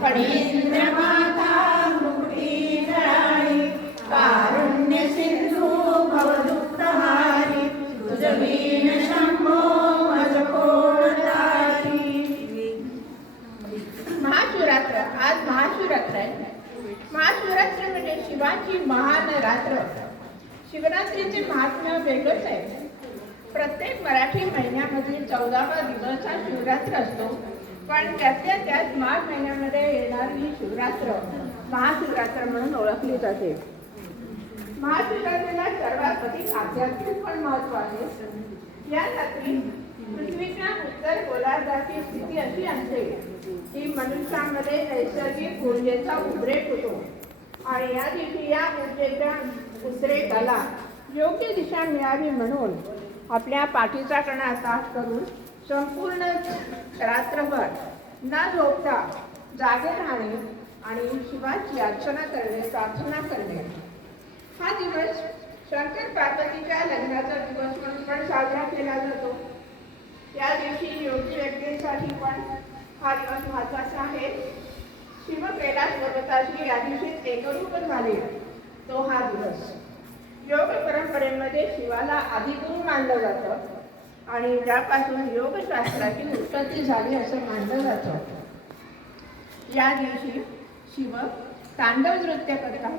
फणीन्द्रमाता मुकुटीधराणि कारुण्य सिंधू भवदुःखहारी तुझवीण शंभो मज कोणतारी। महाशिवरात्र, आज महाशिवरात्र आहे। महाशिवरात्र म्हणजे शिवाची महान रात्र। शिवरात्रीचे महात्म्य वेगळंच आहे। प्रत्येक मराठी महिन्यामध्ये 14वा दिवस हा शिवरात्र असतो, पण त्यातल्या त्यात माघ महिन्यामध्ये येणारी शिवरात्र महाशिवरात्र म्हणून ओळखली जाते। महाशिवरात्रीला सर्वात अधिक आध्यात्मिक पण महत्त्व आहे। या रात्री पृथ्वीच्या उत्तर गोलार्धाची स्थिती अशी असते की मनुष्यामध्ये नैसर्गिक ऊर्जेचा उद्रेक होतो आणि या दिवशी या ऊर्जेच्या उद्रेकाला योग्य दिशा मिळावी म्हणून आपल्या पाठीचा कणा साफ करून संपूर्ण रात्रभर न झोपता जागे राहणे आणि शिवाची अर्चना करणे, प्रार्थना करणे। हा दिवस शंकर पार्वतीच्या लग्नाचा दिवस म्हणून पण साजरा केला जातो। या दिवशी योगी व्यक्तींसाठी पण हा दिवस महत्त्वाचा आहे। शिव कैलास पर्वताशी या दिवशी एकरूप झाले तो हा दिवस। योग परंपरेमध्ये शिवाला आदिगुरु मानलं जातं आणि ज्यापासून योगशास्त्राची उत्पत्ती झाली असं मानलं जातं। या दिवशी शिव तांडव नृत्य करतात।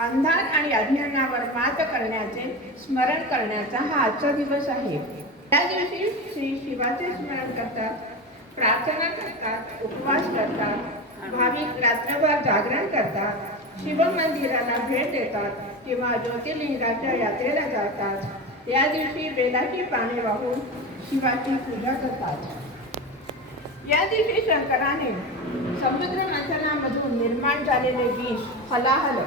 अंधार आणि अज्ञानावर मात करण्याचे स्मरण करण्याचा हा आजचा दिवस आहे। या दिवशी श्री शिवाचे स्मरण करतात, प्रार्थना करतात, उपवास करतात, भाविक रात्रभर जागरण करतात, शिव मंदिराला भेट देतात किंवा ज्योतिर्लिंगाच्या यात्रेला जातात। या दिवशी बेलाची पाने वाहून शिवाची पूजा करतात। या दिवशी शंकराने समुद्र मंथनामधून निर्माण झालेले विष हलाहल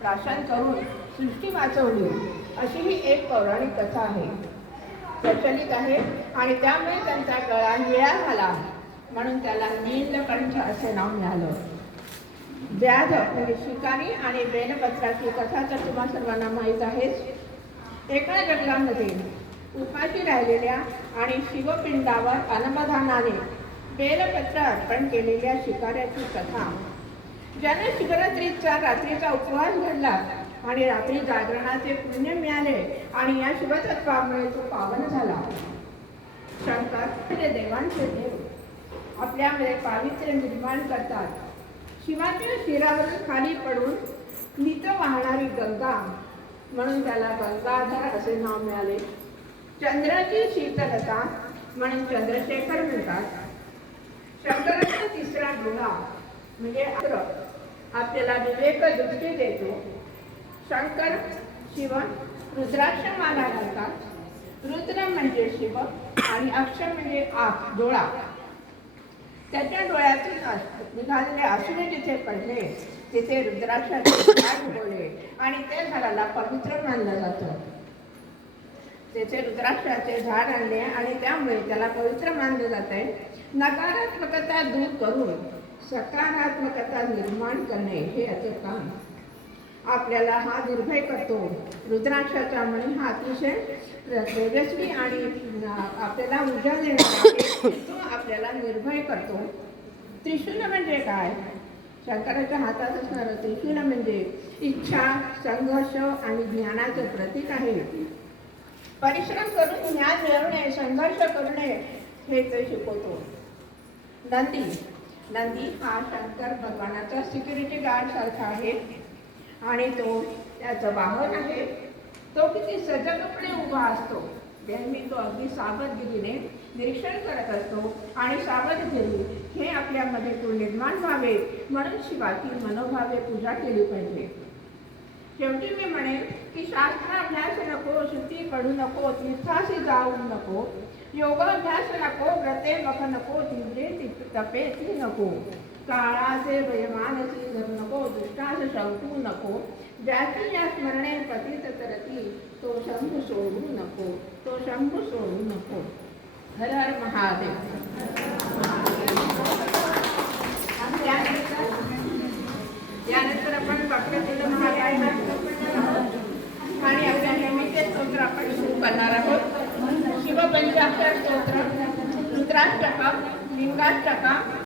प्राशन करून सृष्टी वाचवली अशी ही एक पौराणिक कथा आहे, प्रचलित आहे आणि त्यामुळे त्यांचा गळा निळा झाला म्हणून त्याला नीलकंठ असे नाव मिळालं। व्याध म्हणजे शिकारी आणि बेलपत्राची कथा तर तुम्हा सर्वांना माहीत आहेच। एका जंगलामध्ये उपाशी राहिलेल्या आणि शिवपिंडावर अनमधानाने बेलपत्र अर्पण केलेल्या शिकाऱ्याची कथा। ज्याने शिवरात्रीचा रात्रीचा उपवास घडला आणि रात्री जागरणाचे पुण्य मिळाले आणि या शिवतत्वामुळे तो पावन झाला। शंकर म्हणजे देवांचे देव आपल्यामध्ये पावित्र्य निर्माण करतात। शिवाच्या शिरावरून खाली पडून नित वाहणारी गंगा म्हणून त्याला गंगाधर असे नाव मिळाले। चंद्राची शीतलता म्हणून चंद्रशेखर म्हणतात। शंकराचा तिसरा डोळा म्हणजे आपल्याला विवेक दृष्टी देतो। शंकर शिव रुद्राक्ष माला घालतात। रुद्र म्हणजे शिव आणि अक्ष म्हणजे आख डोळा। त्याच्या डोळ्यातून निघालेले अश्रू जिथे पडले तिथे रुद्राक्षाचे झाड उगवले आणि त्या झाडाला पवित्र मानलं जातं। तेथे रुद्राक्षाचे झाड आणले आणि त्यामुळे त्याला पवित्र मानलं जात आहे। नकारात्मकता दूर करून सकारात्मकता निर्माण करणे हे याचे काम। आपल्याला हा निर्भय करतो। रुद्राक्षाचा मणी हा अतिशय तेजस्वी आणि आपल्याला ऊर्जा देणारा तो आपल्याला निर्भय करतो। त्रिशूल म्हणजे काय? शंकराच्या हातात असणारं त्रिशूल म्हणजे इच्छा, संघर्ष आणि ज्ञानाचे प्रतीक आहे। परिश्रम करून ज्ञान मिळवणे, संघर्ष करणे हे ते शिकवतो। नंदी हा शंकर भगवानाचा सिक्युरिटी गार्ड सारखा आहे आणि तो त्याचं वाहन आहे। तो किती सजगपणे उभा असतो, नेहमी तो अगदी सावधगिरीने निरीक्षण करत असतो आणि सावधगिरी हे आपल्यामध्ये तो निर्माण व्हावे म्हणून शिवाची मनोभावे पूजा केली पाहिजे। शेवटी मी म्हणेन की शास्त्राभ्यास नको, श्रुती पडू नको, तीर्थासी जाऊ नको, योगाभ्यास नको, व्रते मख नको, तीव्रे तपे ती नको, काळाचे वयमानसी धरू नको, दुष्टास शंकू नको, ज्याची या स्मरणे पतित तरती तो शंभू सोडू नको, तो शंभू सोडू नको। हर हर महादेव। त्यानंतर आपण भक्तचिंत महाकाय आणि आपल्या नेहमीचे स्तोत्र आपण सुरू करणार आहोत। शिवपंचाक्षर स्तोत्र, रुद्राष्टकम, लिंगाष्टकम,